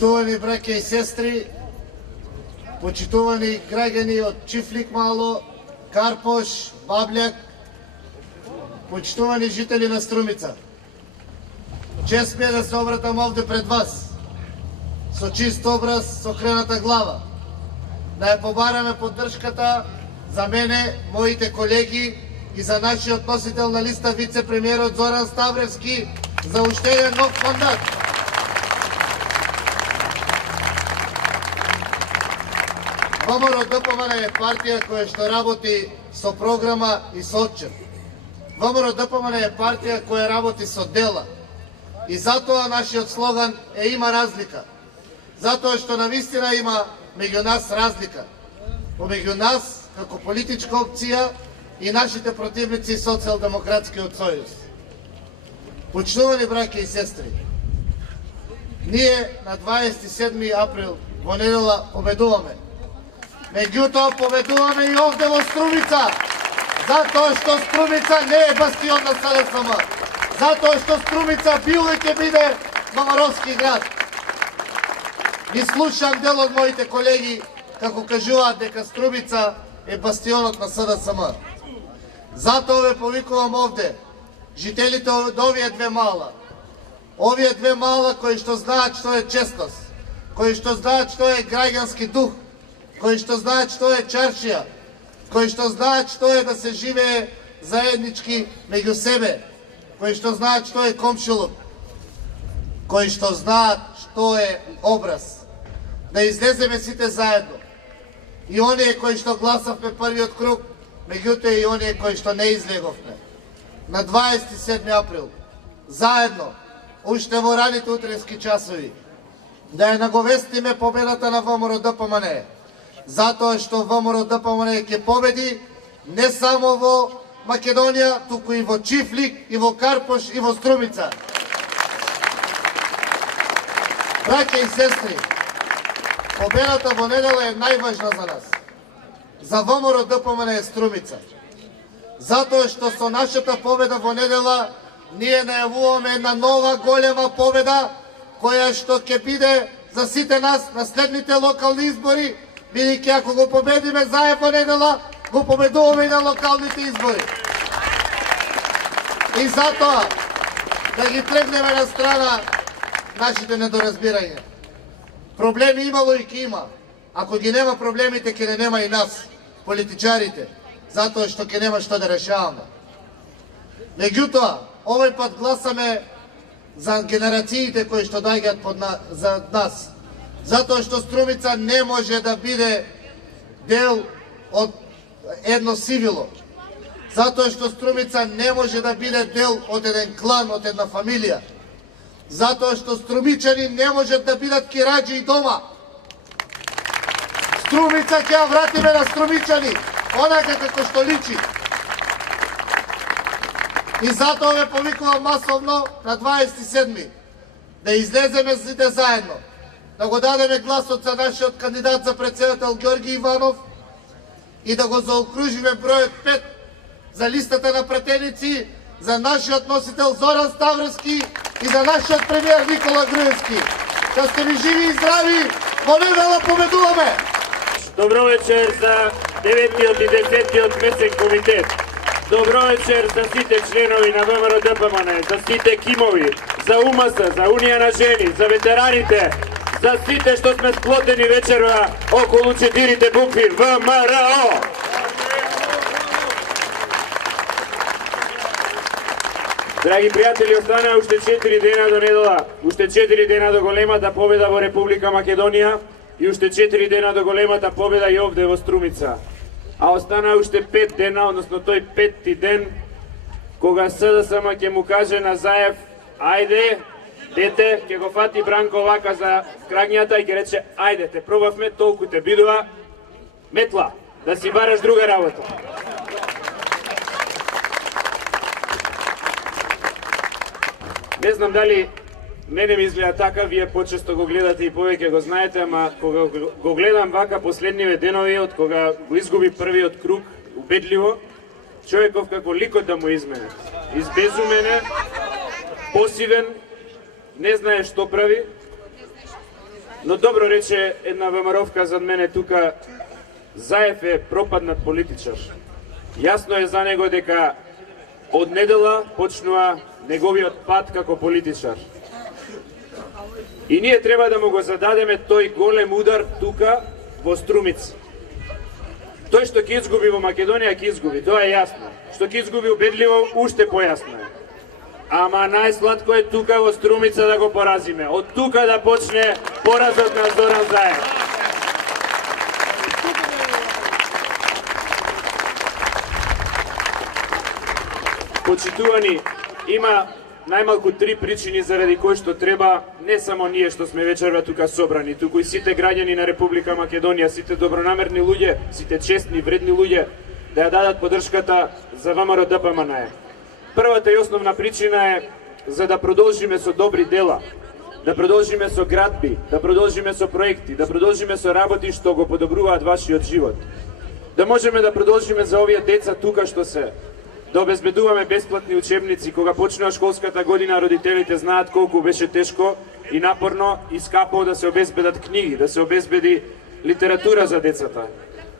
Почитувани браќа и сестри, почитувани граѓани од Чифлик Мало, Карпош, Бабљак, почитувани жители на Струмица. Чест ми е да се обратам овде пред вас, со чист образ, со крената глава, да ја побараме поддршката за мене, моите колеги и за нашиот носител на листа вице-премиерот Зоран Ставревски за уште еден нов мандат. ВМРО-ДПМН е партија која што работи со програма и со отчет. ВМРО-ДПМН е партија која работи со дела. И затоа нашиот слоган е има разлика. Затоа што навистина има меѓу нас разлика. Помеѓу нас, како политичка опција, и нашите противници Социјалдемократскиот сојуз. Почитувани браќа и сестри, ние на 27 април во недела победуваме. Меѓутоа победуваме и овде во Струмица, затоа што Струмица не е бастион на СДСМ, затоа што Струмица бил и ќе биде мамаровски град. Ги слушам дел од моите колеги како кажуваат дека Струмица е бастионот на СДСМ. Затоа ве повикувам овде, жителите од овие две мала. Овие две мала кои што знаат што е честност, кои што знаат што е граѓански дух, кои што знаат што е чаршија, кои што знаат што е да се живее заеднички меѓу себе, кои што знаат што е комшилук, кои што знаат што е образ. Да излеземе сите заедно. И оние кои што гласавме првиот круг, меѓутоа и оние кои што не излеговме. На 27 април, заедно, уште во раните утренски часови, да ја наговестиме победата на ВМРО-ДПМН. Затоа што ВМРО-ДПМН ќе победи не само во Македонија, туку и во Чифлик, и во Карпош, и во Струмица. Браќа и сестри, победата во недела е најважна за нас. За ВМРО-ДПМН е Струмица. Затоа што со нашата победа во недела ние најавуваме една нова голема победа која што ќе биде за сите нас на следните локални избори, бидејќи ако го победиме заедно во недела, го победуваме и на локалните избори. И затоа да ги тргнеме на страна нашите недоразбирања. Проблеми имало и ќе има. Ако ги нема проблемите, ќе не нема и нас, политичарите, затоа што ќе нема што да решаваме. Меѓутоа, овој пат гласаме за генерациите кои што доаѓаат за нас. Затоа што Струмица не може да биде дел од едно сивило. Затоа што Струмица не може да биде дел од еден клан, од една фамилија. Затоа што струмичани не можат да бидат кираџи и дома. Струмица ќе ја вратиме на струмичани, онака како што личи. И затоа ве повикувам масовно на 27 да излеземе сите заедно, да го дадеме гласот за нашиот кандидат за претседател Ѓорги Иванов и да го заокружиме бројот 5 за листата на претеници за нашиот носител Зоран Ставревски и за нашиот премиер Никола Груевски. Да сте ми живи и здрави, во недела победуваме! Добро вечер за 9-тиот и 10-тиот месен комитет. Добро вечер за сите членови на ВМРО-ДПМН, за сите кимови, за УМС, за Унија на жени, за ветераните, за сите што сме сплотени вечерва околу 4 букви ВМРО. Драги пријатели, останаа уште 4 дена до недела, уште 4 дена до големата победа во Република Македонија и уште 4 дена до големата победа и овде во Струмица. А останаа уште 5 дена, односно тој 5-ти ден, кога СДСМ ќе му каже на Заев, ајде, дете, ќе го фати Бранко вака за крагњата и ќе рече, ајде, те пробавме, толку те бидува, метла, да си бараш друга работа. Не знам дали мене ми изгледа така, вие почесто го гледате и повеќе го знаете, ама кога го гледам вака последниве денови, од кога го изгуби првиот круг, убедливо, човеков како ликот да му измене. Избезумене, посивен, не знае што прави, Но добро рече една ВМРО-вка зад мене тука, Заев е пропаднат политичар. Јасно е за него дека од недела почнува неговиот пат како политичар. И ние треба да му го зададеме тој голем удар тука во Струмица. Тој што ќе изгуби во Македонија, ќе изгуби, тоа е јасно. Што ќе изгуби убедливо, уште појасно е. Ама најсладко е тука во Струмица да го поразиме. Од тука да почне поразот на Зоран Заев. Почитувани, има најмалку 3 причини заради кои што треба не само ние што сме вечерва тука собрани, туку и сите граѓани на Република Македонија, сите добронамерни луѓе, сите честни, вредни луѓе да ја дадат поддршката за ВМРО ДПМН. Првата и основна причина е за да продолжиме со добри дела, да продолжиме со градби, да продолжиме со проекти, да продолжиме со работи што го подобруваат вашиот живот. Да можеме да продолжиме за овие деца тука што се, да обезбедуваме бесплатни учебници. Кога почнува школската година, родителите знаат колку беше тешко и напорно и скапо да се обезбедат книги, да се обезбеди литература за децата.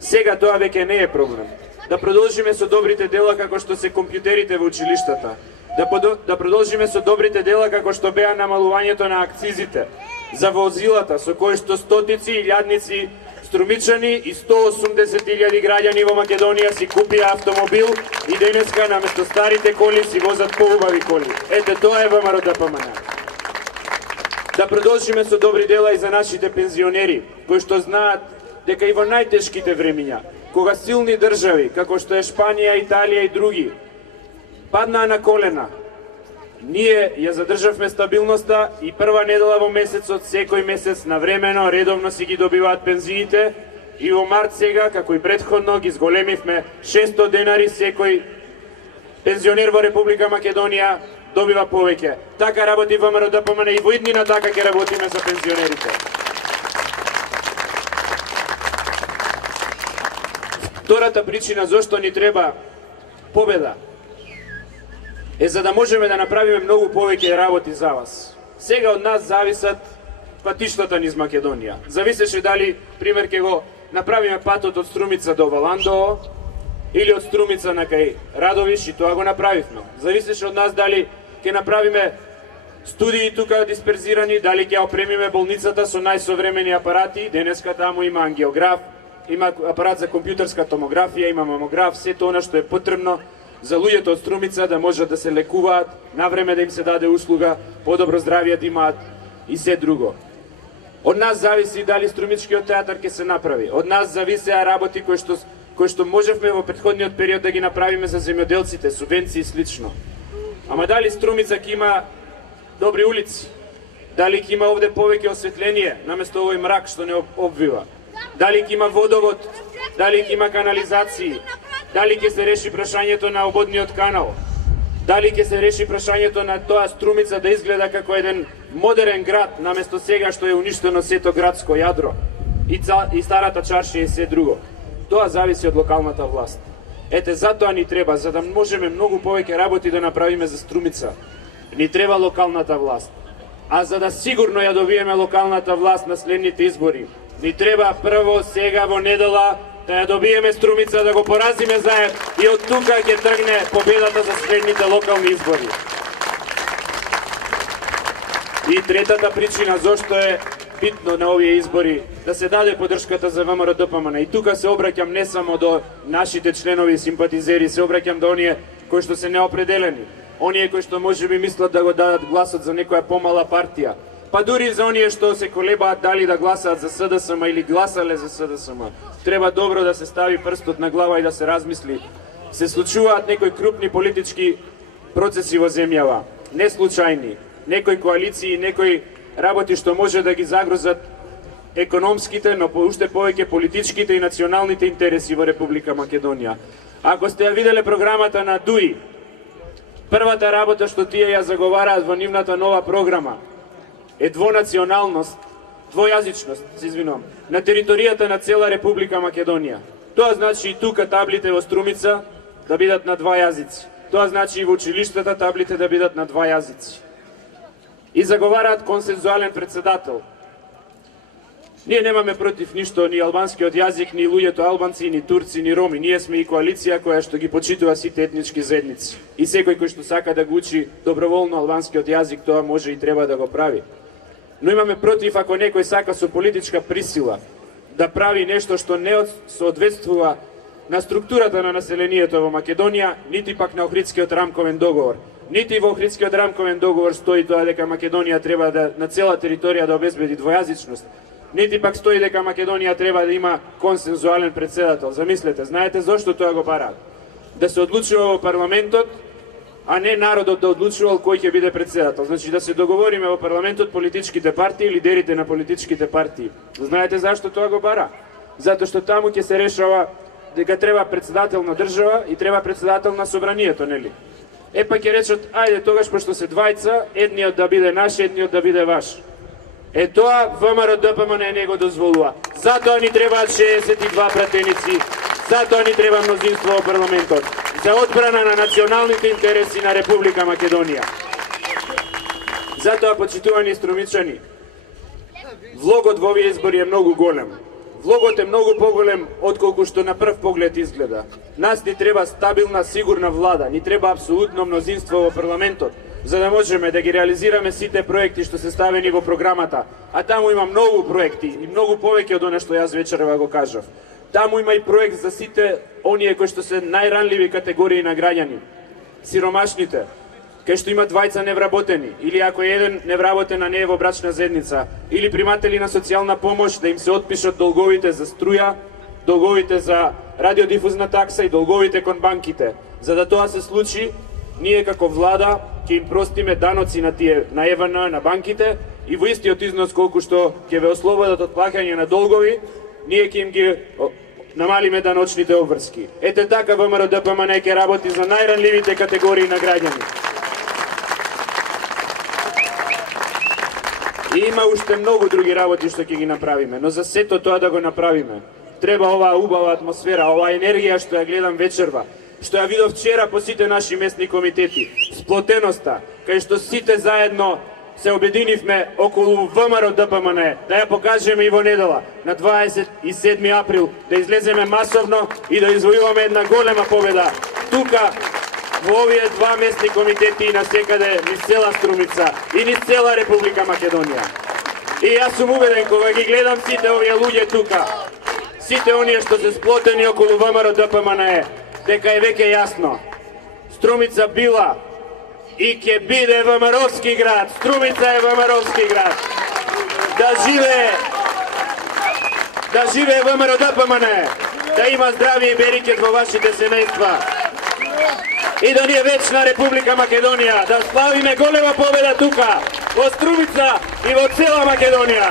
Сега тоа веќе не е проблем. Да продолжиме со добрите дела како што се компјутерите во училиштата. Да продолжиме со добрите дела како што беа намалувањето на акцизите за возилата, со кои што стотици и илјадници струмичани и 180.000 граѓани во Македонија си купија автомобил и денеска наместо старите коли си возат поубави коли. Ете, тоа е ВМРО ДПМН. Да продолжиме со добри дела и за нашите пензионери, кои што знаат дека и во најтешките времиња, кога силни држави, како што е Шпанија, Италија и други, паднаа на колена, ние ја задржавме стабилноста и прва недела во месецот, секој месец навремено, редовно си ги добиваат пензиите и во март сега, како и претходно, ги зголемивме 600 денари секој пензионер во Република Македонија добива повеќе. Така работи ВМРО ДПМН и во иднина така ќе работиме за пензионерите. Втората причина зошто ни треба победа е за да можеме да направиме многу повеќе работи за вас. Сега од нас зависат патиштата низ Македонија. Зависеше дали, пример, ќе го направиме патот од Струмица до Валандово или од Струмица на кај Радовиш, и тоа го направивме. Зависеше од нас дали ќе направиме студии тука дисперзирани, дали ќе опремиме болницата со најсовремени апарати. Денеска таму има ангиограф, има апарат за компјутерска томографија, има мамограф, сето она што е потребно за луѓето од Струмица да можат да се лекуваат, навреме да им се даде услуга, подобро здравје да имаат и се друго. Од нас зависи дали Струмичкиот театар ќе се направи. Од нас зависеа работи кои што можевме во претходниот период да ги направиме за земјоделците, субвенции и слично. Ама дали Струмица ќе има добри улици? Дали ќе има овде повеќе осветление наместо овој мрак што не обвива? Дали ќе има водовод? Дали ќе има канализации? Дали ќе се реши прашањето на ободниот канал? Дали ќе се реши прашањето на тоа Струмица да изгледа како еден модерен град, наместо сега што е уништено сето градско јадро и старата чаршија и се друго? Тоа зависи од локалната власт. Ете, затоа ни треба, за да можеме многу повеќе работи да направиме за Струмица, ни треба локалната власт. А за да сигурно ја добиеме локалната власт на следните избори, ни треба прво сега во недела да ја добиеме Струмица, да го поразиме Заев и од тука ќе тргне победата за следните локални избори. И третата причина зошто е битно на овие избори да се даде поддршката за ВМРО ДПМН. И тука се обраќам не само до нашите членови и симпатизери, се обраќам до оние кои што се неопределени, оние кои што можеби мислат да го дадат гласот за некоја помала партија, па дури за оние што се колебаат дали да гласаат за СДСМ или гласале за СДСМ. Треба добро да се стави прстот на глава и да се размисли. Се случуваат некои крупни политички процеси во земјава, не случајни, некои коалиции, некои работи што може да ги загрозат економските, но уште повеќе политичките и националните интереси во Република Македонија. Ако сте ја виделе програмата на ДУИ, првата работа што тие ја заговараат во нивната нова програма е двонационалност, двојазичност, се извинувам, на територијата на цела Република Македонија. Тоа значи и тука таблите во Струмица да бидат на два јазици. Тоа значи и во училиштата таблите да бидат на два јазици. И заговараат консензуален председател. Ние немаме против ништо, ни албанскиот јазик, ни луѓето албанци, ни турци, ни роми. Ние сме и коалиција која што ги почитува сите етнички заедници. И секој кој што сака да го учи доброволно албанскиот јазик, тоа може и треба да го прави. Но имаме против ако некој сака со политичка присила да прави нешто што не соодветствува на структурата на населението во Македонија, нити пак на Охридскиот рамковен договор. Нити во Охридскиот рамковен договор стои тоа дека Македонија треба да на цела територија да обезбеди двојазичност. Нити пак стои дека Македонија треба да има консензуален председател. Замислете, знаете зошто тоа го бараат? Да се одлучува во парламентот, а не народот да одлучувал кој ќе биде председател. Значи да се договориме во парламентот политичките партии, лидерите на политичките партии. Знаете зашто тоа го бара? Затоа што таму ќе се решава дека треба председател на држава и треба председател на собранието, нели? Па ќе речат, ајде тогаш пошто се двајца, едниот да биде наш, едниот да биде ваш. Тоа ВМРО ДПМН не го дозволува. Затоа ни требаат 62 пратеници, затоа ни треба мнозинство во парламентот, за одбрана на националните интереси на Република Македонија. Затоа, почитувани струмичани, влогот во овие избори е многу голем. Влогот е многу поголем отколку што на прв поглед изгледа. Нас ни треба стабилна, сигурна влада, ни треба апсолутно мнозинство во парламентот, за да можеме да ги реализираме сите проекти што се ставени во програмата. А таму има многу проекти и многу повеќе од она што јас вечерва го кажав. Таму има и проект за сите оние кои што се најранливи категории на граѓани. Сиромашните, кај што има двајца невработени, или ако еден невработен, а не е во брачна заедница, или приматели на социјална помош, да им се отпишат долговите за струја, долговите за радиодифузна такса и долговите кон банките. За да тоа се случи, ние како влада ќе им простиме даноци на тие на ЕВН, на банките и во истиот износ колку што ќе ве ослободат од плаќање на долгови, ние ќе им ги намалиме даночните обврски. Ете така ВМРО ДПМН ќе работи за најранливите категории на граѓани. И има уште многу други работи што ќе ги направиме, но за сето тоа да го направиме, треба оваа убава атмосфера, оваа енергија што ја гледам вечерва, што ја видов вчера по сите наши местни комитети, сплотеноста, кај што сите заедно се обединивме околу ВМРО ДПМН, да ја покажеме и во недела, на 27 април, да излеземе масовно и да извојуваме една голема победа, тука, во овие два местни комитети и насекаде низ цела Струмица и низ цела Република Македонија. И јас сум убеден кога ги гледам сите овие луѓе тука, сите оние што се сплотени околу ВМРО ДПМН, дека е веќе јасно. Струмица била и ќе биде ВМРО-ски град. Струмица е ВМРО-ски град. Да живее ВМРО ДПМН, да има здравје и берикет во вашите семејства. И да ни е вечна Република Македонија, да славиме голема победа тука, во Струмица и во цела Македонија.